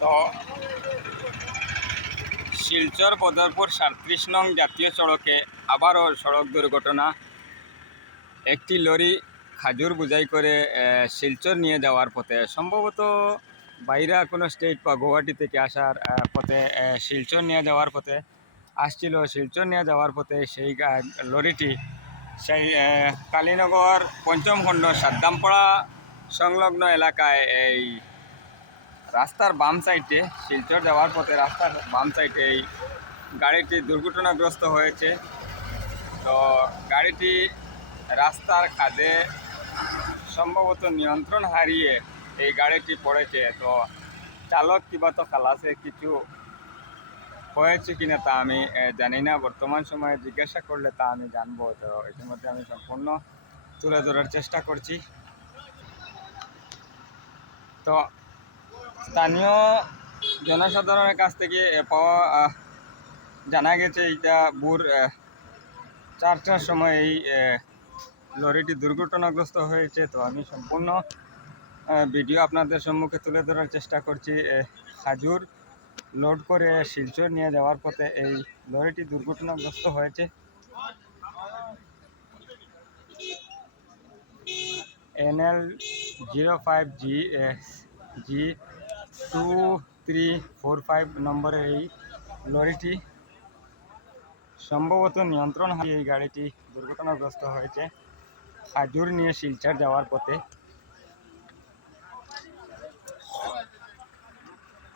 তো শিলচর বদরপুর ৩৭ নং জাতীয় সড়কে আবারও সড়ক দুর্ঘটনা। একটি লরি খাজুর বোঝাই করে শিলচর নিয়ে যাওয়ার পথে, সম্ভবত বাইরে কোনো স্টেট বা গুয়াহাটি থেকে আসার পথে, শিলচর নিয়ে যাওয়ার পথে আসছিল। শিলচর নিয়ে যাওয়ার পথে সেই লরিটি সেই কালীনগর পঞ্চম খণ্ড সাদ্দামপাড়া সংলগ্ন এলাকায় এই রাস্তার বাম সাইডে, শিলচর যাওয়ার পথে রাস্তার বাম সাইডে এই গাড়িটি দুর্ঘটনাগ্রস্ত হয়েছে। তো গাড়িটি রাস্তার খাদে সম্ভবত নিয়ন্ত্রণ হারিয়ে এই গাড়িটি পড়েছে। তো চালক কিবা তো খালাসে কিছু হয়েছে কিনা তা আমি জানি না, বর্তমান সময়ে জিজ্ঞাসা করলে তা আমি জানবো। তো ইতিমধ্যে আমি সম্পূর্ণ তুলে ধরার চেষ্টা করছি। তো স্থানীয় জনসাধারণের কাছ থেকে পাওয়া জানা গেছে এইটা ভোর 4টার সময় এই লরিটি দুর্ঘটনাগ্রস্ত হয়েছে। তো আমি সম্পূর্ণ ভিডিও আপনাদের সম্মুখে তুলে ধরার চেষ্টা করছি। খাজুর লোড করে শিলচর নিয়ে যাওয়ার পথে এই লরিটি দুর্ঘটনাগ্রস্ত হয়েছে। NL05G2345 নম্বরের এই লরিটি সম্ভবত নিয়ন্ত্রণ হারিয়ে এই গাড়িটি দুর্ঘটনাগ্রস্ত হয়েছে খাজুর নিয়ে শিলচর যাওয়ার পথে।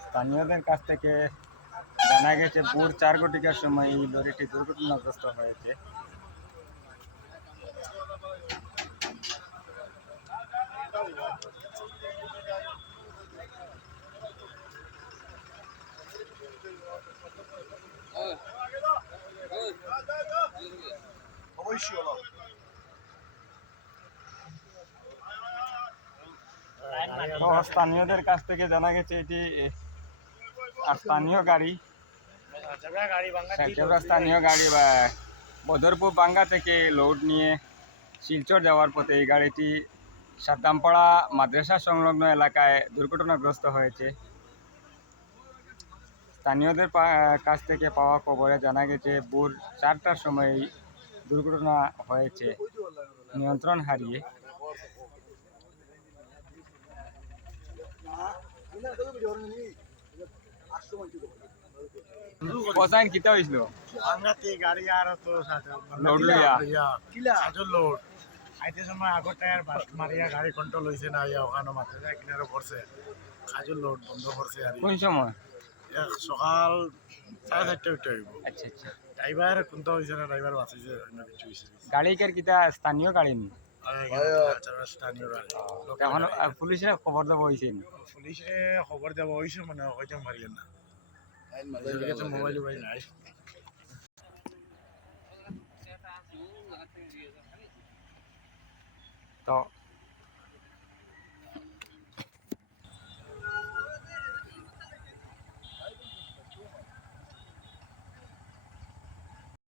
স্থানীয়দের কাছ থেকে জানা গেছে ভোর 4 ঘটিকার সময় এই লরিটি দুর্ঘটনাগ্রস্ত হয়েছে। তো স্থানীয়দের কাছ থেকে জানা গেছে এটি স্থানীয় গাড়ি, স্থানীয় গাড়ি বা বদরপুর বাঙ্গা থেকে লোড নিয়ে শিলচর যাওয়ার পথে এই গাড়িটি সাদ্দামপাড়া মাদ্রাসা সংলগ্ন এলাকায় দুর্ঘটনাগ্রস্ত হয়েছে। স্থানীয়দের কাছ থেকে পাওয়া খবরে জানা গেছে ভোর 4টার সময় এই দুর্ঘটনা হয়েছে নিয়ন্ত্রণ হারিয়ে। কোথায় কিতা হইছিল? আঙ্গাতে গাড়ি আর তো লোড লইয়া সাজল লোড আইতে সময় আগর টায়ার বাস্ট মারিয়া গাড়ি কন্ট্রোল হইছে না, ইয়া ওখানে মাথা যায় কিনারে পড়ছে, সাজল লোড বন্ধ করছে। আর কোন সময়? সকাল 4:30 উঠে হইব। আচ্ছা আচ্ছা। ড্রাইভার কোনটা হইছে না, ড্রাইভার বাঁচাইছে না কিছু হইছে। গাড়িকার কিতা স্থানীয় গাড়ি নি? স্থানীয় গাড়ি। এখন পুলিশে খবর দেওয়া হয়েছে? পুলিশে খবর দেওয়া হয়েছে, মানে হয়তো মারিয়েন না, মোবাইল নাই। তো